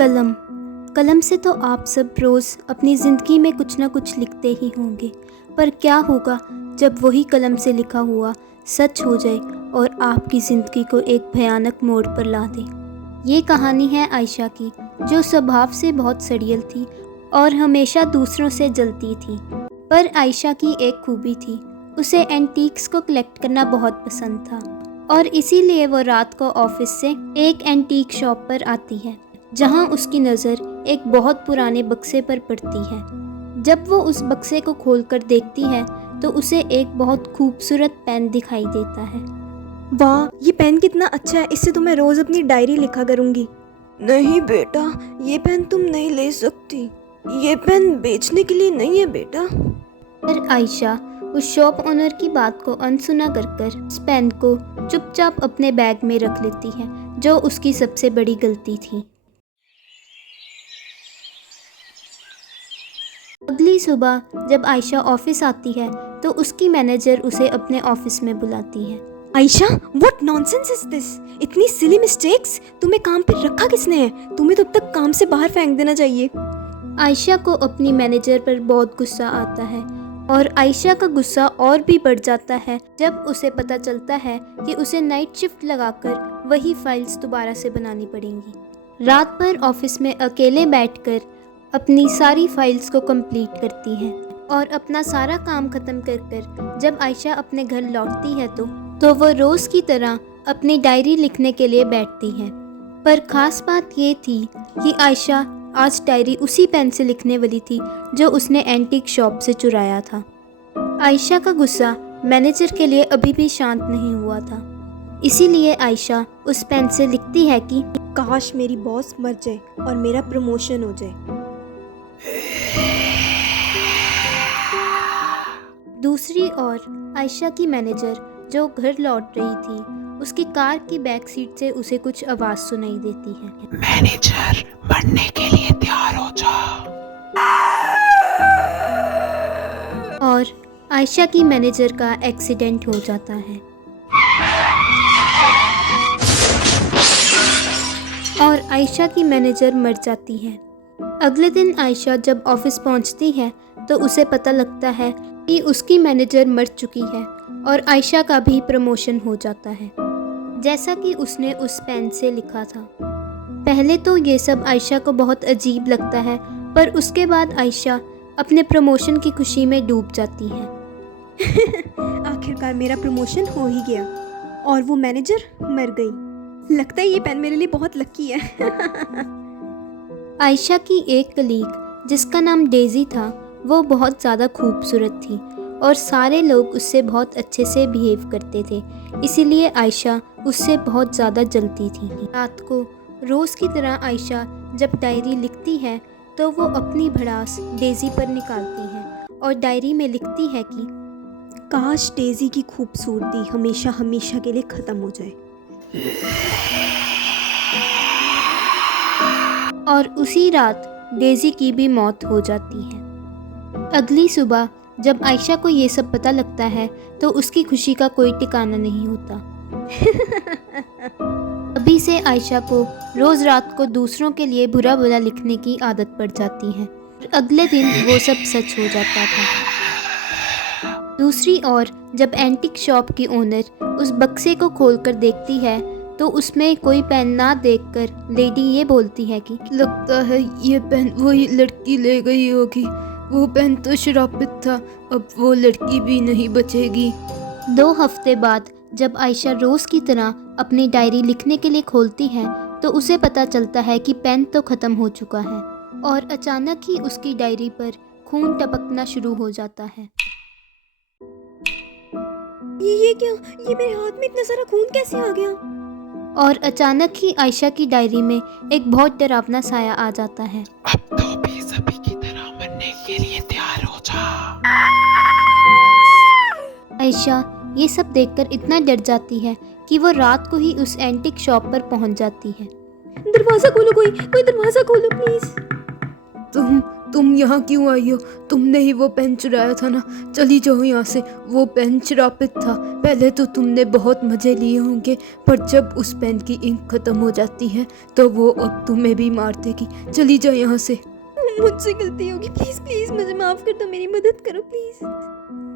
कलम। कलम से तो आप सब रोज़ अपनी ज़िंदगी में कुछ ना कुछ लिखते ही होंगे, पर क्या होगा जब वही कलम से लिखा हुआ सच हो जाए और आपकी ज़िंदगी को एक भयानक मोड़ पर ला दे। ये कहानी है आयशा की, जो स्वभाव से बहुत सड़ियल थी और हमेशा दूसरों से जलती थी। पर आयशा की एक खूबी थी, उसे एंटीक्स को कलेक्ट करना बहुत पसंद था और इसीलिए वो रात को ऑफिस से एक एंटीक शॉप पर आती है, जहां उसकी नज़र एक बहुत पुराने बक्से पर पड़ती है। जब वो उस बक्से को खोलकर देखती है तो उसे एक बहुत खूबसूरत पेन दिखाई देता है। वाह, ये पेन कितना अच्छा है, इससे तो मैं रोज़ अपनी डायरी लिखा करूँगी। नहीं बेटा, ये पेन तुम नहीं ले सकती, ये पेन बेचने के लिए नहीं है बेटा। पर आयशा उस शॉप ओनर की बात को अनसुना कर उस पेन को चुपचाप अपने बैग में रख लेती है, जो उसकी सबसे बड़ी गलती थी। अगली सुबह जब आयशा ऑफिस आती है तो उसकी मैनेजर उसे अपने ऑफिस में बुलाती है। Ayesha, what nonsense is this? इतनी सिली मिस्टेक्स, तुम्हें काम पर रखा किसने है? तुम्हें तो अब तक काम से बाहर फेंक देना चाहिए। आयशा को अपनी मैनेजर पर बहुत गुस्सा आता है और आयशा का गुस्सा और भी बढ़ जाता है जब उसे पता चलता है कि उसे नाइट शिफ्ट लगाकर वही फाइल्स दोबारा से बनानी पड़ेंगी। रात भर ऑफिस में अकेले बैठकर अपनी सारी फाइल्स को कंप्लीट करती है और अपना सारा काम खत्म कर जब आयशा अपने घर लौटती है तो वो रोज़ की तरह अपनी डायरी लिखने के लिए बैठती है। पर ख़ास बात ये थी कि आयशा आज डायरी उसी पेन से लिखने वाली थी जो उसने एंटीक शॉप से चुराया था। आयशा का गुस्सा मैनेजर के लिए अभी भी शांत नहीं हुआ था, इसीलिए आयशा उस पेन से लिखती है कि काश मेरी बॉस मर जाए और मेरा प्रमोशन हो जाए। दूसरी ओर आयशा की मैनेजर जो घर लौट रही थी, उसकी कार की बैक सीट से उसे कुछ आवाज़ सुनाई देती है। मैनेजर, मरने के लिए तैयार हो जाओ। और आयशा की मैनेजर का एक्सीडेंट हो जाता है और आयशा की मैनेजर मर जाती है। अगले दिन आयशा जब ऑफिस पहुंचती है तो उसे पता लगता है कि उसकी मैनेजर मर चुकी है और आयशा का भी प्रमोशन हो जाता है, जैसा कि उसने उस पेन से लिखा था। पहले तो ये सब आयशा को बहुत अजीब लगता है, पर उसके बाद आयशा अपने प्रमोशन की खुशी में डूब जाती है। आखिरकार मेरा प्रमोशन हो ही गया और वो मैनेजर मर गई। लगता है ये पेन मेरे लिए बहुत लकी है। आयशा की एक कलीग जिसका नाम डेजी था, वो बहुत ज़्यादा खूबसूरत थी और सारे लोग उससे बहुत अच्छे से बिहेव करते थे, इसीलिए आयशा उससे बहुत ज़्यादा जलती थी। रात को रोज़ की तरह आयशा जब डायरी लिखती है तो वो अपनी भड़ास डेजी पर निकालती है और डायरी में लिखती है कि काश डेजी की खूबसूरती हमेशा हमेशा के लिए ख़त्म हो जाए। और उसी रात डेजी की भी मौत हो जाती है। अगली सुबह जब आयशा को ये सब पता लगता है तो उसकी खुशी का कोई ठिकाना नहीं होता। अभी से आयशा को रोज़ रात को दूसरों के लिए बुरा बुरा लिखने की आदत पड़ जाती है। अगले दिन वो सब सच हो जाता था। दूसरी ओर जब एंटीक शॉप की ओनर उस बक्से को खोलकर देखती है तो उसमें कोई पेन ना देखकर लेडी ये बोलती है कि लगता है ये पेन वही लड़की ले गई होगी। वो पेन तो श्रापित था, अब वो लड़की भी नहीं बचेगी। 2 हफ्ते बाद जब आयशा रोज़ की तरह अपनी डायरी लिखने के लिए खोलती है तो उसे पता चलता है कि पेन तो ख़त्म हो चुका है और अचानक ही उसकी डायरी पर खून टपकना शुरू हो जाता है। ये क्या? ये मेरे हाथ में इतना सारा खून कैसे आ गया? और अचानक ही आयशा की डायरी में एक बहुत डरावना साया आ जाता है। अब तो भी सभी की तरह मरने के लिए तैयार हो जाओ। आयशा ये सब देखकर इतना डर जाती है कि वो रात को ही उस एंटीक शॉप पर पहुंच जाती है। दरवाज़ा खोलो, कोई दरवाज़ा खोलो प्लीज़। तुम यहाँ क्यों आई हो? तुमने ही वो पेन चुराया था ना? चली जाओ यहाँ से। वो पेन श्रापित था। पहले तो तुमने बहुत मज़े लिए होंगे, पर जब उस पेन की इंक खत्म हो जाती है तो वो अब तुम्हें भी मार देगी। चली जाओ यहाँ से। मुझसे गलती होगी, प्लीज़ प्लीज़ मुझे माफ़ कर दो, मेरी मदद करो प्लीज़।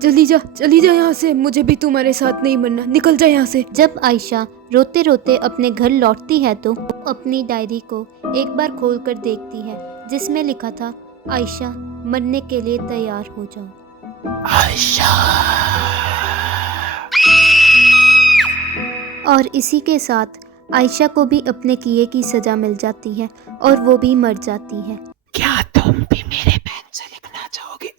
चली जा यहाँ से। मुझे भी तुम्हारे साथ नहीं मरना। निकल जा यहाँ से। जब आयशा रोते रोते अपने घर लौटती है तो अपनी डायरी को एक बार खोलकर देखती है, जिसमें लिखा था, आयशा मरने के लिए तैयार हो जाओ। आयशा। और इसी के साथ आयशा को भी अपने किए की सज़ा मिल जाती है और वो भी मर जाती है। क्या तुम भी मेरे पेन से लिखना चाहोगे?